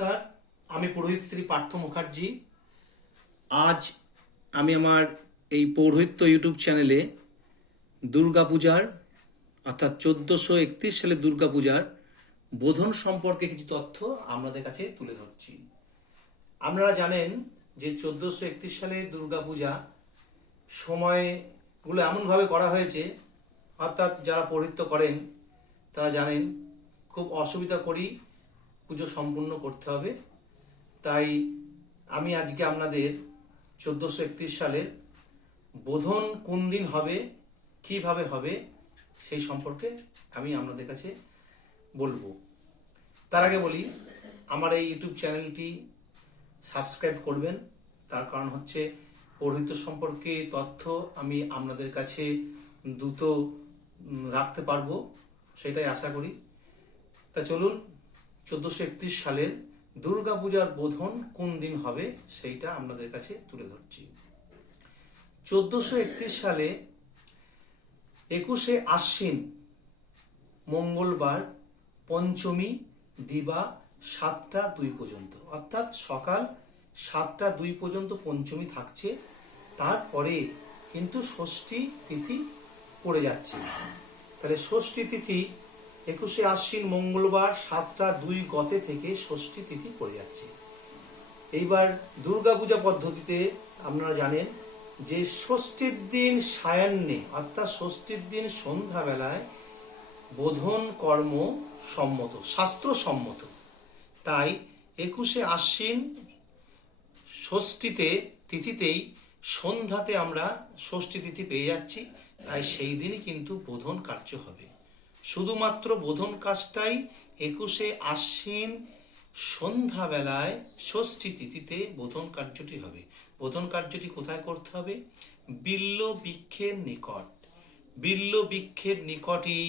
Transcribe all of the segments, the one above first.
নমস্কার, আমি পুরোহিত শ্রী পার্থ মুখার্জি। আজ আমি আমার এই পৌরোহিত্য ইউটিউব চ্যানেলে দুর্গাপূজার অর্থাৎ 1431 সালের দুর্গাপূজার বোধন সম্পর্কে কিছু তথ্য আপনাদের কাছে তুলে ধরছি। আপনারা জানেন যে 1431 সালের দুর্গাপূজা সময়গুলো এমনভাবে করা হয়েছে, অর্থাৎ যারা পৌরোহিত্য করেন তারা জানেন খুব অসুবিধা করেই পুজো সম্পূর্ণ করতে হবে। তাই আমি আজকে আপনাদের 1431 সালের বোধন কোন দিন হবে, কিভাবে হবে, সেই সম্পর্কে আমি আপনাদের কাছে বলবো। তার আগে বলি, আমার এই ইউটিউব চ্যানেলটি সাবস্ক্রাইব করবেন। তার কারণ হচ্ছে পৌরোহিত্য সম্পর্কে তথ্য আমি আপনাদের কাছে দ্রুত রাখতে পারবো, সেটাই আশা করি। তা চলুন 1431 সালের দুর্গাপূজার বোধন কোন দিন হবে সেইটা আপনাদের কাছে তুলে ধরছি। 1431 সালে 21শে আশ্বিন মঙ্গলবার পঞ্চমী দিবা 7টা 2 পর্যন্ত, অর্থাৎ সকাল 7টা 2 পর্যন্ত পঞ্চমী থাকছে। তারপরে কিন্তু ষষ্ঠী তিথি পড়ে যাচ্ছে। তাহলে ষষ্ঠী তিথি 21শে আশ্বিন মঙ্গলবার 7টা 2 গতে থেকে ষষ্ঠী তিথি পড়ে যাচ্ছে। এইবার দুর্গাপূজা পদ্ধতিতে আপনারা জানেন যে ষষ্ঠীর দিন সায়াহ্নে অর্থাৎ ষষ্ঠীর দিন সন্ধ্যাবেলায় বোধন কর্ম সম্মত, শাস্ত্রসম্মত। তাই 21শে আশ্বিন ষষ্ঠীতে তিথিতেই সন্ধ্যাতে আমরা ষষ্ঠী তিথি পেয়ে যাচ্ছি। তাই সেই দিনই কিন্তু বোধন কার্য হবে। শুধুমাত্র বোধন কাজটাই 21শে আশ্বিন সন্ধ্যাবেলায় ষষ্ঠী তিথিতে বোধন কার্যটি হবে। বোধন কার্যটি কোথায় করতে হবে? বিল্ল বৃক্ষের নিকট। বিল্ল বৃক্ষের নিকটই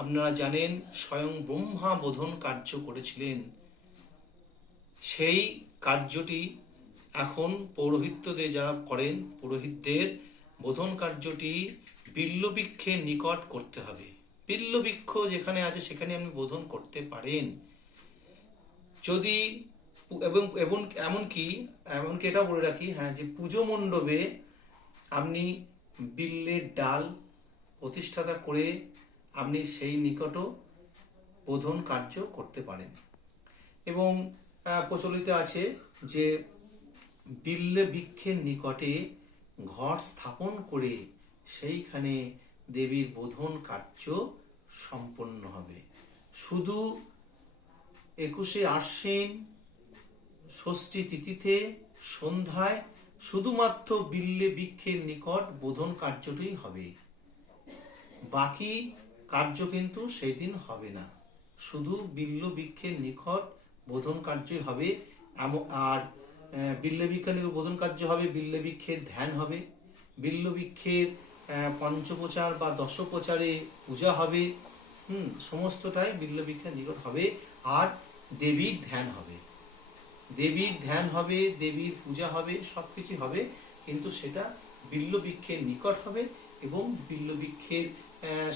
আপনারা জানেন স্বয়ং ব্রহ্মা বোধন কার্য করেছিলেন। সেই কার্যটি এখন পৌরোহিত্যদের যারা করেন, পুরোহিতদের বোধন কার্যটি বিল্ল বৃক্ষের নিকট করতে হবে। বিল্ল বৃক্ষ যেখানে আছে সেখানে আপনি বোধন করতে পারেন। যদি এবং এমনকি এটাও বলে রাখি, যে পুজো মণ্ডপে আপনি বিল্লের ডাল প্রতিষ্ঠাতা করে আপনি সেই নিকটও বোধন কার্য করতে পারেন। এবং প্রচলিত আছে যে বিল্ল বৃক্ষের নিকটে ঘট স্থাপন করে সেইখানে দেবীর বোধন কার্য সম্পন্ন হবে। শুধু 21শে আশ্বিন ষষ্ঠী তিথিতে সন্ধ্যায় শুধুমাত্র বিল্লে বৃক্ষের নিকট বোধন কার্যটি হবে। বাকি কার্য কিন্তু সেই দিন হবে না। শুধু বিল্ল বৃক্ষের নিকট বোধন কার্যই হবে। আর বিল্ল বৃক্ষের নিকট বোধন কার্য হবে, বিল্ল বৃক্ষের ধ্যান হবে, বিল্ল বৃক্ষের পঞ্চপ্রচার বা দশপ্রচারে পূজা হবে। সমস্তটাই বিল্ল বৃক্ষের নিকট হবে। আর দেবীর ধ্যান হবে, দেবীর ধ্যান হবে, দেবীর পূজা হবে, সবকিছু হবে। কিন্তু সেটা বিল্ল বৃক্ষের নিকট হবে এবং বিল্ল বৃক্ষের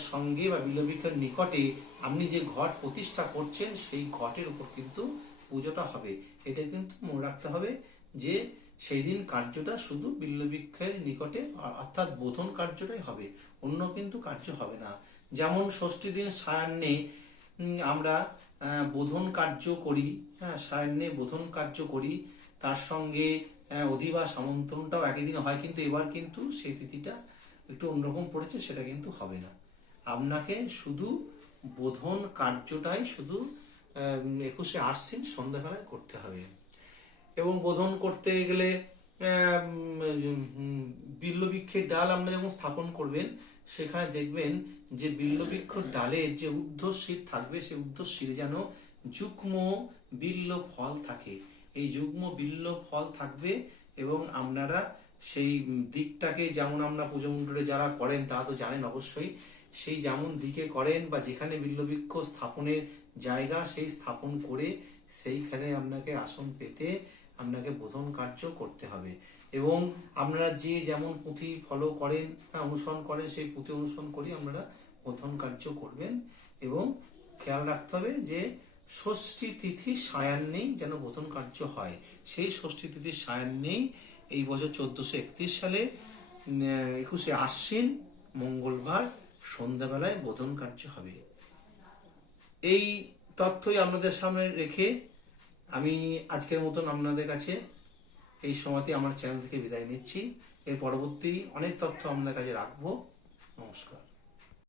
সঙ্গে বা বিল্ল বৃক্ষের নিকটে আপনি যে ঘট প্রতিষ্ঠা করছেন সেই ঘটের উপর কিন্তু পুজোটা হবে। এটা কিন্তু মনে রাখতে হবে যে সেই দিন কার্যটা শুধু বিল্ল বৃক্ষের নিকটে অর্থাৎ বোধন কার্যটাই হবে, অন্য কিন্তু কার্য হবে না। যেমন ষষ্ঠী দিন সায়াহ্নে আমরা বোধন কার্য করি, সায়াহ্নে বোধন কার্য করি, তার সঙ্গে অধিবাস আমন্ত্রণটাও একই দিন হয়। কিন্তু এবার কিন্তু সেই তিথিটা একটু অন্যরকম পড়েছে, সেটা কিন্তু হবে না। আপনাকে শুধু বোধন কার্যটাই শুধু 21শে আশ্বিন সন্ধ্যাবেলায় করতে হবে। এবং বোধন করতে গেলে বিল্ল বৃক্ষের ডাল আমরা যখন স্থাপন করবেন সেখানে দেখবেন যে বিল্ল বৃক্ষের ডালের যে ঊর্ধ্বশির থাকবে সেই ঊর্ধ্বশিরে যেন যুগ্ম বিল্ল ফল থাকে। এই যুগ্ম বিল্ল ফল থাকবে এবং আপনারা সেই দিকটাকে, যেমন আমরা পুজো মণ্ডপে যারা করেন তারা তো জানেন অবশ্যই, সেই যেমন দিকে করেন বা যেখানে বিল্ল বৃক্ষ স্থাপনের জায়গা সেই স্থাপন করে সেইখানে আপনাকে আসন পেতে আপনাকে বোধন কার্য করতে হবে। এবং আপনারা যে যেমন পুঁথি ফলো করেন, অনুসরণ করেন, সেই পুঁথি অনুসরণ করে আপনারা বোধন কার্য করবেন। এবং খেয়াল রাখতে হবে যে ষষ্ঠী তিথি সায়ান্নেই যেন বোধন কার্য হয়। সেই ষষ্ঠী তিথি সায়ান্নেই এই বছর 1431 সালে 21শে আশ্বিন মঙ্গলবার সন্ধ্যাবেলায় বোধন কার্য হবে। এই তথ্যই আপনাদের সামনে রেখে আমি আজকের মতন আপনাদের কাছে এই সময়তে আমার চ্যানেল থেকে বিদায় নিচ্ছি। এর পরবর্তী অনেক তথ্য আপনাদের কাছে রাখবো। নমস্কার।